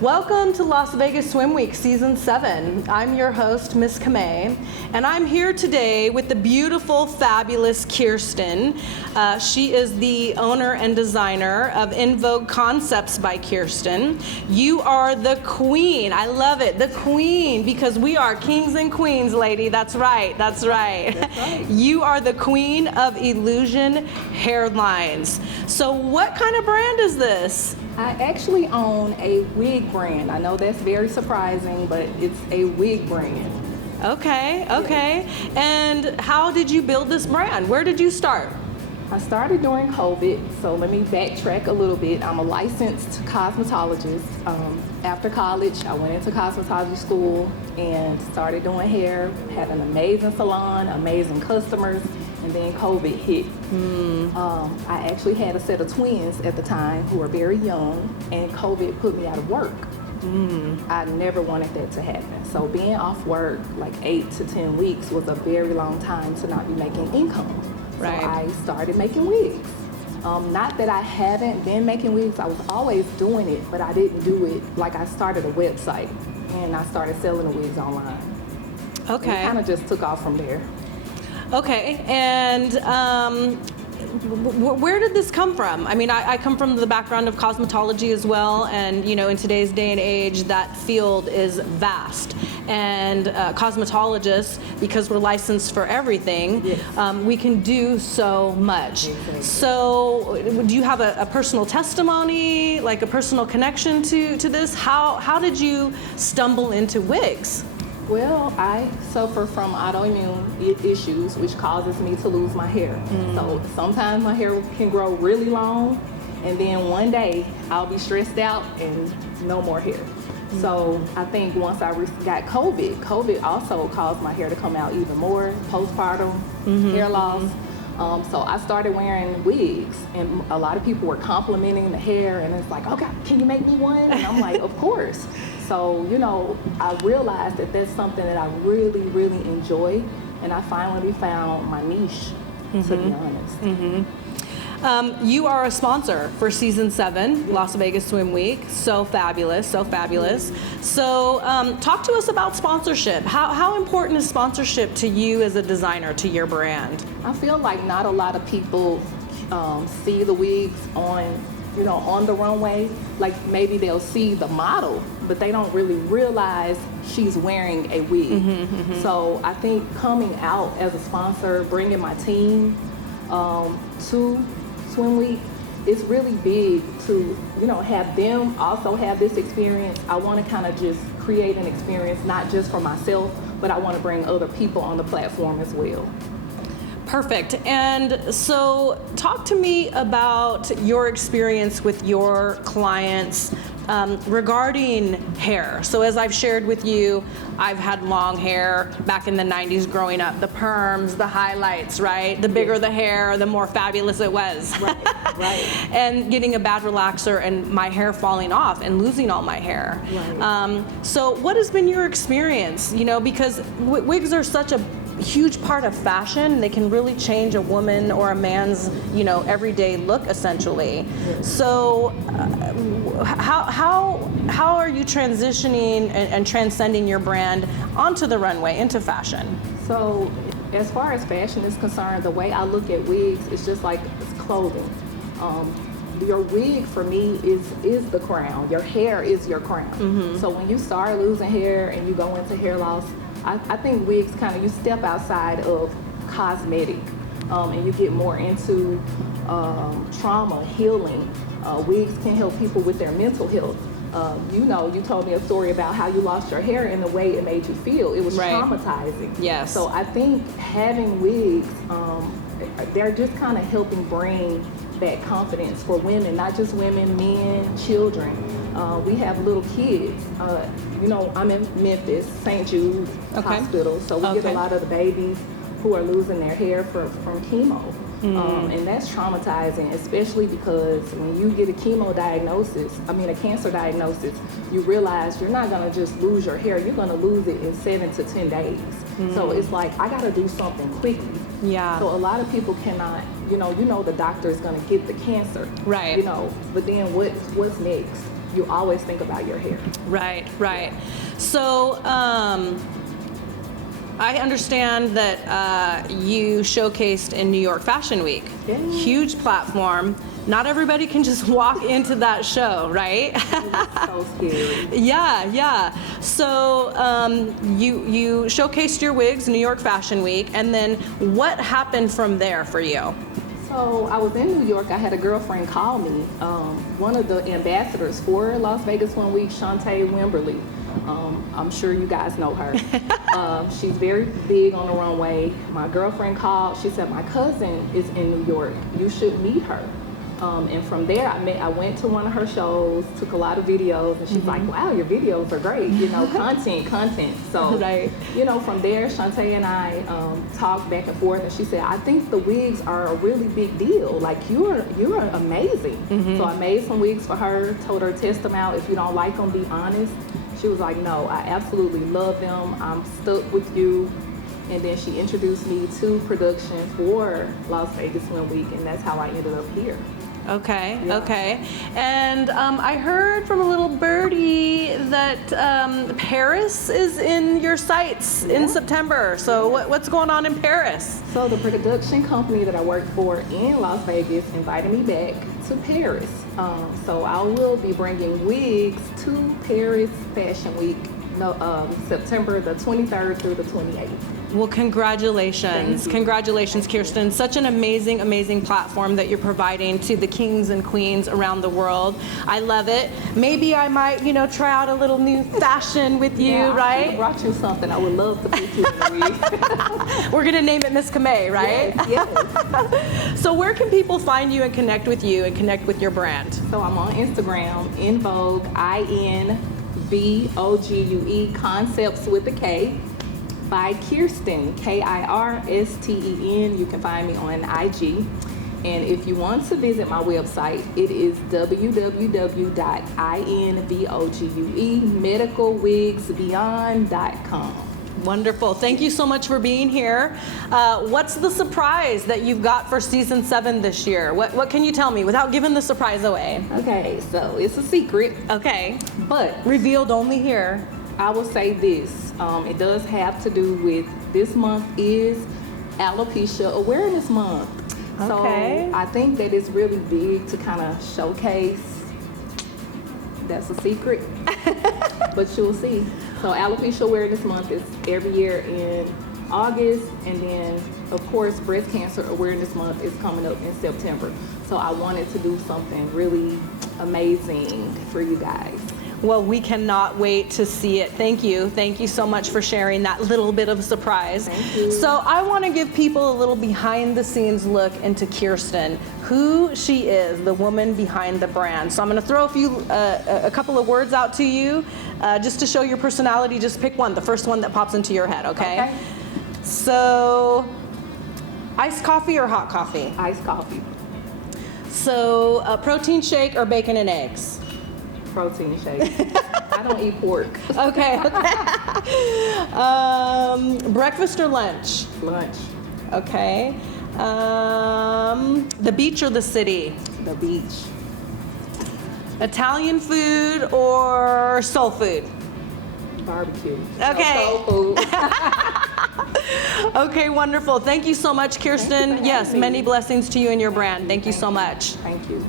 Welcome to Las Vegas Swim Week Season 7. I'm your host, Miss Camay, and I'm here today with the beautiful, fabulous Kirsten. She is the owner and designer of InVogue Koncepts by Kirsten. You are the queen. I love it, the queen, because we are kings and queens, lady. That's right, that's right. That's right. You are the queen of illusion hairlines. So what kind of brand is this? I actually own a wig brand. I know that's very surprising, but it's a wig brand. Okay. And how did you build this brand? Where did you start? I started during COVID, so let me backtrack a little bit. I'm a licensed cosmetologist. After college, I went into cosmetology school and started doing hair, had an amazing salon, amazing customers, and then COVID hit. I actually had a set of twins at the time who were very young, and COVID put me out of work. I never wanted that to happen. So being off work like 8 to 10 weeks was a very long time to not be making income. Right. So I started making wigs. Not that I haven't been making wigs, I was always doing it, but I didn't do it. Like I started a website and I started selling the wigs online. Okay. And it kind of just took off from there. Okay, and where did this come from? I mean, I come from the background of cosmetology as well, and you know, in today's day and age, that field is vast. And cosmetologists, because we're licensed for everything, Yes. We can do so much. Exactly. So, do you have a personal testimony, like a personal connection to this? How did you stumble into wigs? Well, I suffer from autoimmune issues, which causes me to lose my hair. So sometimes my hair can grow really long, and then one day I'll be stressed out and no more hair. So I think once I got COVID also caused my hair to come out even more, postpartum hair loss. So I started wearing wigs, and a lot of people were complimenting the hair, and it's like, okay, can you make me one? And I'm like, of course. So, you know, I realized that that's something that I really, really enjoy, and I finally found my niche, to be honest. You are a sponsor for Season 7, Las Vegas Swim Week. So fabulous, so fabulous. So talk to us about sponsorship. How important is sponsorship to you as a designer, to your brand? I feel like not a lot of people see the wigs on the runway. Like maybe they'll see the model, but they don't really realize she's wearing a wig. So I think coming out as a sponsor, bringing my team to Swim Week, it's really big to, you know, have them also have this experience. I want to kind of just create an experience, not just for myself, but I want to bring other people on the platform as well. Perfect. And so talk to me about your experience with your clients regarding hair. So as I've shared with you, I've had long hair back in the 90s growing up, the perms, the highlights, right? The bigger the hair, the more fabulous it was. Right. And getting a bad relaxer and my hair falling off and losing all my hair. Right. So what has been your experience? You know, because wigs are such a huge part of fashion. They can really change a woman or a man's, you know, everyday look essentially. So how are you transitioning and transcending your brand onto the runway, into fashion? So as far as fashion is concerned, the way I look at wigs is just like it's clothing. Your wig for me is the crown. Your hair is your crown. So when you start losing hair and you go into hair loss, I think wigs kind of, you step outside of cosmetic and you get more into trauma, healing. Wigs can help people with their mental health. You know, you told me a story about how you lost your hair and the way it made you feel. It was traumatizing. Yes. So I think having wigs, they're just kind of helping bring back confidence for women, not just women, men, children. We have little kids. You know, I'm in Memphis, St. Jude's Hospital, so we get a lot of the babies who are losing their hair from chemo. And that's traumatizing, especially because when you get a cancer diagnosis, you realize you're not gonna just lose your hair, you're gonna lose it in 7 to 10 days. So it's like, I gotta do something quickly. Yeah. So a lot of people cannot, you know the doctor is gonna get the cancer. Right. You know, but then what's next? you always think about your hair. Right, right. So, I understand that you showcased in New York Fashion Week. Yeah. Huge platform. Not everybody can just walk into that show, right? It was so scary. Yeah, yeah. So you showcased your wigs New York Fashion Week, and then what happened from there for you? So I was in New York. I had a girlfriend call me. One of the ambassadors for Las Vegas One Week, Shantae Wimberly. I'm sure you guys know her. She's very big on the runway. My girlfriend called. She said, my cousin is in New York. You should meet her. And from there, I went to one of her shows, took a lot of videos, and she's like, wow, your videos are great, you know, content. So, Right. you know, from there, Shantae and I talked back and forth, and she said, I think the wigs are a really big deal. Like, you're amazing. So I made some wigs for her, told her, test them out. If you don't like them, be honest. She was like, no, I absolutely love them. I'm stuck with you. And then she introduced me to production for Las Vegas One Week, and that's how I ended up here. Okay, Yeah. okay. And I heard from a little birdie that Paris is in your sites in September. So what's going on in Paris? So the production company that I work for in Las Vegas invited me back to Paris. So I will be bringing wigs to Paris Fashion Week, September the 23rd through the 28th. Well, congratulations. Thank you. Congratulations, Kirsten. Such an amazing, amazing platform that you're providing to the kings and queens around the world. I love it. Maybe I might, try out a little new fashion with you, Yeah, I right? brought you something. I would love to put you in the wig. We're going to name it Miss Camay, right? Yes. So where can people find you and connect with you and connect with your brand? So I'm on Instagram, InVogue, INVOGUE, Koncepts with a K, by Kirsten, KIRSTEN. You can find me on IG. And if you want to visit my website, it is www.INVOGUEmedicalwigsbeyond.com. Wonderful. Thank you so much for being here. What's the surprise that you've got for season 7 this year? What can you tell me without giving the surprise away? Okay, so it's a secret, Okay. but Revealed only here. I will say this. It does have to do with this month is Alopecia Awareness Month. Okay. So I think that it's really big to kind of showcase. That's a secret, but you'll see. So Alopecia Awareness Month is every year in August, and then of course Breast Cancer Awareness Month is coming up in September. So I wanted to do something really amazing for you guys. Well, we cannot wait to see it. Thank you. Thank you so much for sharing that little bit of a surprise. Thank you. So I want to give people a little behind the scenes look into Kirsten, who she is, the woman behind the brand. So I'm going to throw a couple of words out to you just to show your personality. Just pick one, the first one that pops into your head, okay? So iced coffee or hot coffee? Iced coffee. So protein shake or bacon and eggs? Protein shake. I don't eat pork. Okay. Breakfast or lunch? Lunch. Okay. The beach or the city? The beach. Italian food or soul food? Barbecue. Okay. No, soul food. Okay, wonderful. Thank you so much, Kirsten. Thank you for Yes, having me. many blessings to you and your brand. Thank you so much. Thank you.